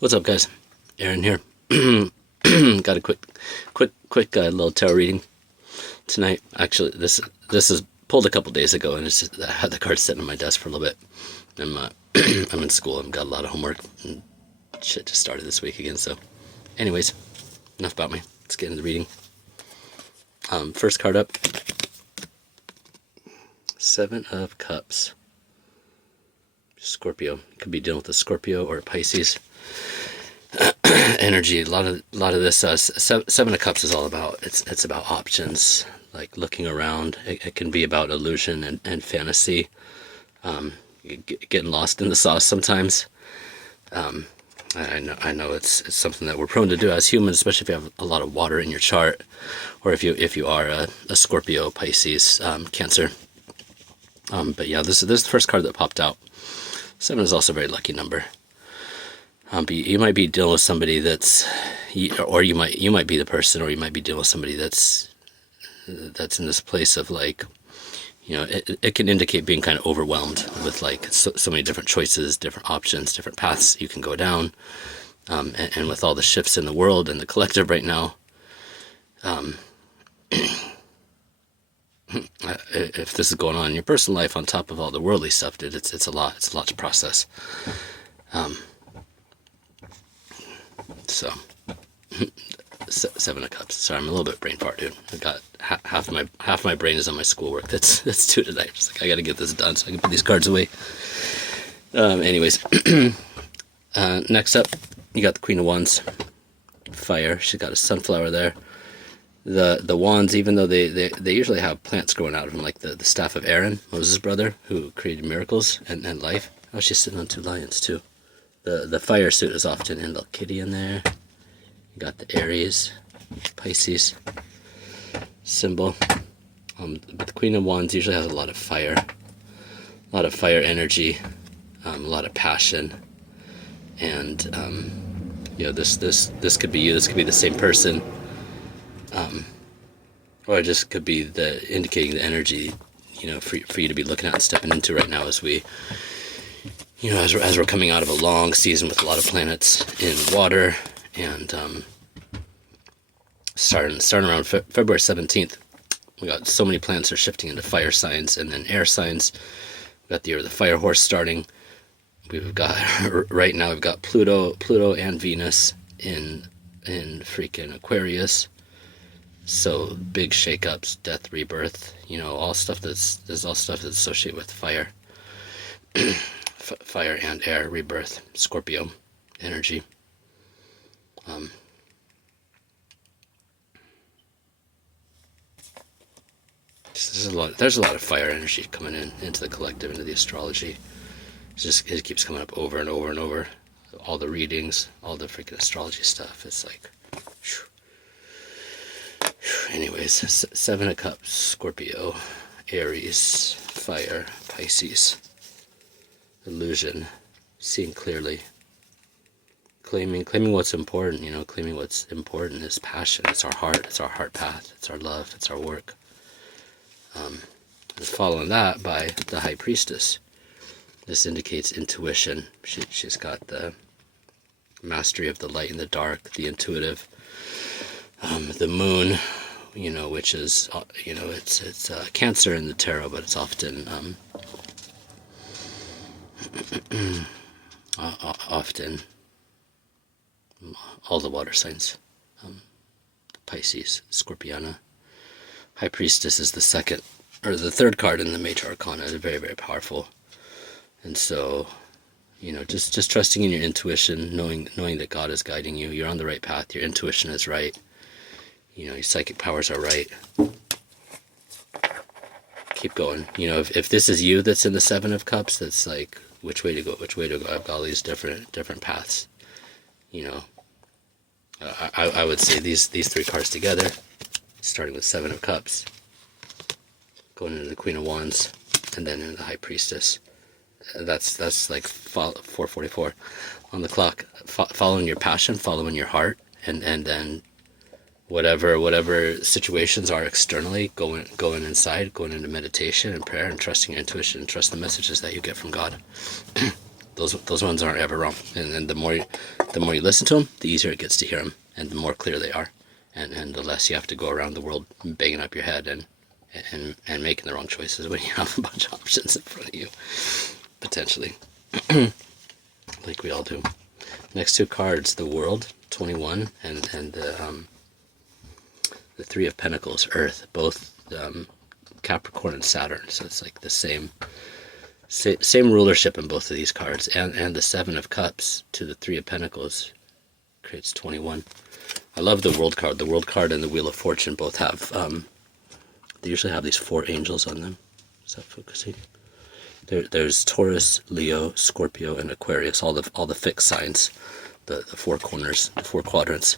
What's up, guys? Aaron here. Got a quick little tarot reading tonight. Actually, this is pulled a couple days ago, and it's just, I had the cards sitting on my desk for a little bit. I'm in school. I've got a lot of homework, and shit just started this week again. So, anyways, enough about me. Let's get into the reading. First card up, Seven of Cups. Scorpio. Could be dealing with a Scorpio or a Pisces energy. A lot of this Seven of Cups is all about it's about options, like looking around. It can be about illusion and fantasy, getting lost in the sauce sometimes. I know it's something that we're prone to do as humans, especially if you have a lot of water in your chart, or if you are a Scorpio, Pisces, Cancer. But yeah, this is the first card that popped out. 7 is also a very lucky number. But you might be dealing with somebody that's, or you might be the person, or you might be dealing with somebody that's in this place of, like, you know, it can indicate being kind of overwhelmed with, like, so many different choices, different options, different paths you can go down, and with all the shifts in the world and the collective right now, if this is going on in your personal life on top of all the worldly stuff, dude, it's a lot to process. So, Seven of Cups. Sorry, I'm a little bit brain fart, dude. I got half my brain is on my schoolwork. That's due tonight. Just like, I got to get this done so I can put these cards away. Anyways, next up, you got the Queen of Wands. Fire. She's got a sunflower there. The wands, even though they usually have plants growing out of them, like the staff of Aaron, Moses' brother, who created miracles and life. Oh, she's sitting on 2 lions too. The fire suit is often in the kitty in there. You got the Aries, Pisces symbol. But the Queen of Wands usually has a lot of fire energy, a lot of passion, and you know, this could be you. This could be the same person. Or it just could be indicating the energy, you know, for you to be looking at and stepping into right now, as we, you know, as we're coming out of a long season with a lot of planets in water, and starting around February 17th, we got so many planets are shifting into fire signs and then air signs. We got the year of the fire horse starting. We've got right now we've got Pluto and Venus in freaking Aquarius. So big shakeups, death, rebirth, you know, there's all stuff that's associated with fire. Fire and air, rebirth, Scorpio energy. There's a lot of fire energy coming into the collective, into the astrology. It keeps coming up over and over and over. All the readings, all the freaking astrology stuff. It's like, whew. Anyways, 7 of Cups, Scorpio, Aries, fire, Pisces, illusion, seeing clearly, claiming what's important. You know, claiming what's important is passion. It's our heart path. It's our love. It's our work. And following that by the High Priestess. This indicates intuition. She's got the mastery of the light and the dark, the intuitive. The moon, you know, which is, you know, it's Cancer in the tarot, but it's often often all the water signs, Pisces, Scorpiana. High Priestess is the third card in the major arcana. It's very, very powerful. And so, you know, just trusting in your intuition, knowing that God is guiding you. You're on the right path. Your intuition is right. You know, your psychic powers are right. Keep going. You know, if this is you that's in the 7 of Cups, that's like, which way to go? I've got all these different paths. You know, I would say these 3 cards together, starting with 7 of Cups, going into the Queen of Wands, and then into the High Priestess. That's like 4:44 on the clock. Following your passion, following your heart, and then whatever situations are externally, going inside, going into meditation and prayer, and trusting your intuition, and trust the messages that you get from God. those ones aren't ever wrong. And the more you listen to them, the easier it gets to hear them, and the more clear they are, and the less you have to go around the world banging up your head and making the wrong choices when you have a bunch of options in front of you, potentially, like we all do. Next two cards, the World, 21, and the Three of Pentacles, Earth, both Capricorn and Saturn. So it's like the same rulership in both of these cards, and the Seven of Cups to the Three of Pentacles creates 21. I love the World card. The World card and the Wheel of Fortune both have they usually have these 4 angels on them. Is that focusing? There's Taurus, Leo, Scorpio, and Aquarius, all the fixed signs, the 4 corners, the 4 quadrants.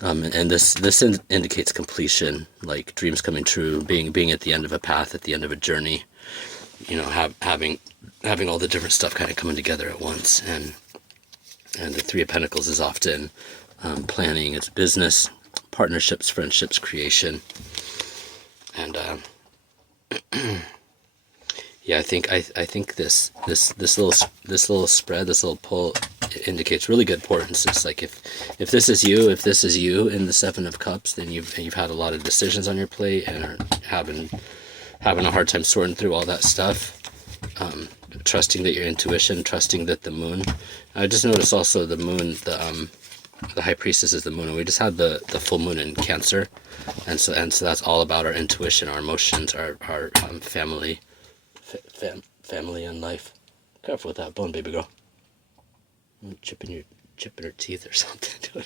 And this indicates completion, like dreams coming true, being at the end of a path, at the end of a journey. You know, having all the different stuff kind of coming together at once. And the Three of Pentacles is often planning. It's business, partnerships, friendships, creation. And yeah, I think this little spread, this little pull, indicates really good importance. It's like if this is you in the Seven of Cups, then you've had a lot of decisions on your plate and are having a hard time sorting through all that stuff. Trusting that your intuition, trusting that the moon. I just noticed also the moon, the High Priestess is the moon, and we just had the full moon in Cancer, and so that's all about our intuition, our emotions, our family. Family and life. Careful with that bone, baby girl. I'm chipping her teeth or something.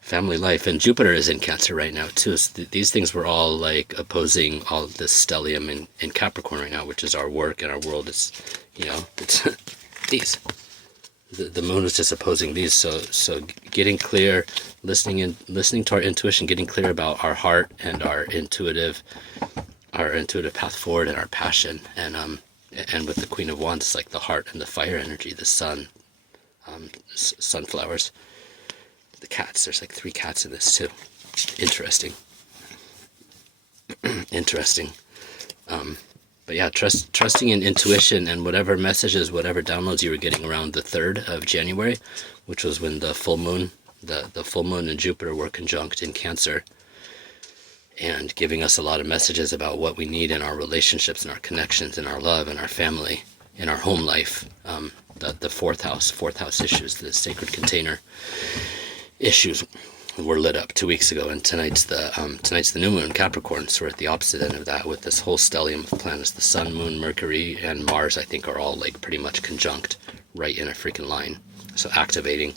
Family life, and Jupiter is in Cancer right now too. So these things were all like opposing all this stellium in Capricorn right now, which is our work and our world. It's it's these. The moon is just opposing these. So getting clear, listening to our intuition, getting clear about our heart and our intuitive path forward and our passion, and with the Queen of Wands, it's like the heart and the fire energy, the sun, sunflowers, the cats. There's like 3 cats in this too. Interesting. But yeah, trusting in intuition and whatever messages, whatever downloads you were getting around the 3rd of January, which was when the full moon, the full moon and Jupiter were conjunct in Cancer, and giving us a lot of messages about what we need in our relationships and our connections and our love and our family, in our home life. The fourth house issues, the sacred container issues were lit up 2 weeks ago, and tonight's the new moon, Capricorn, so we're at the opposite end of that with this whole stellium of planets. The Sun, Moon, Mercury, and Mars, I think, are all like pretty much conjunct right in a freaking line. So activating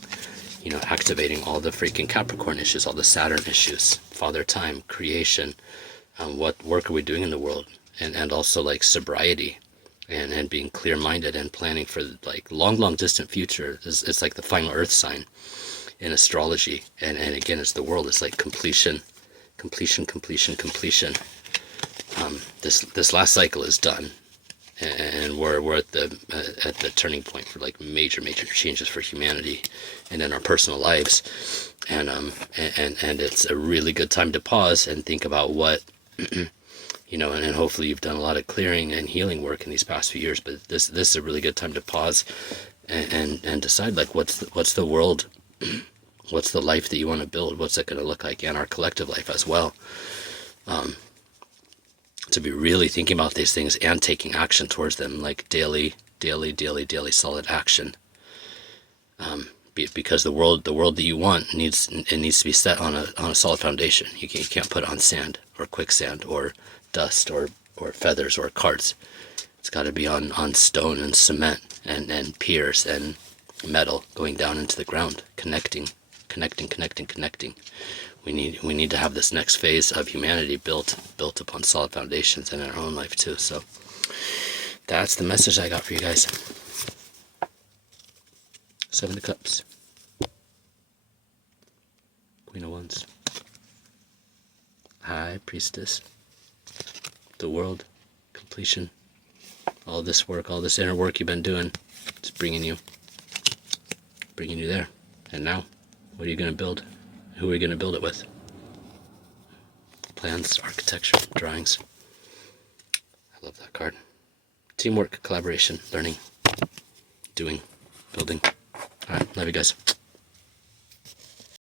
all the freaking Capricorn issues, all the Saturn issues, father time, creation, what work are we doing in the world, and also like sobriety, and being clear-minded and planning for like long distant future. It's like the final earth sign in astrology, and again, it's the world. It's like completion. This last cycle is done, and we're at the turning point for like major changes for humanity and in our personal lives, and it's a really good time to pause and think about what and hopefully you've done a lot of clearing and healing work in these past few years, but this is a really good time to pause and decide like what's the world, what's the life that you want to build, what's it going to look like, and our collective life as well. To be really thinking about these things and taking action towards them, like daily solid action. Because the world that you want needs to be set on a solid foundation. You can't put it on sand or quicksand or dust or feathers or carts. It's got to be on stone and cement and piers and metal going down into the ground, connecting. We need to have this next phase of humanity built upon solid foundations in our own life too. So that's the message I got for you guys. 7 of Cups, Queen of Wands, High Priestess, the world, completion, all this work, all this inner work you've been doing, it's bringing you there. And now, what are you going to build? Who are you going to build it with? Plans, architecture, drawings. I love that card. Teamwork, collaboration, learning, doing, building. All right, love you guys.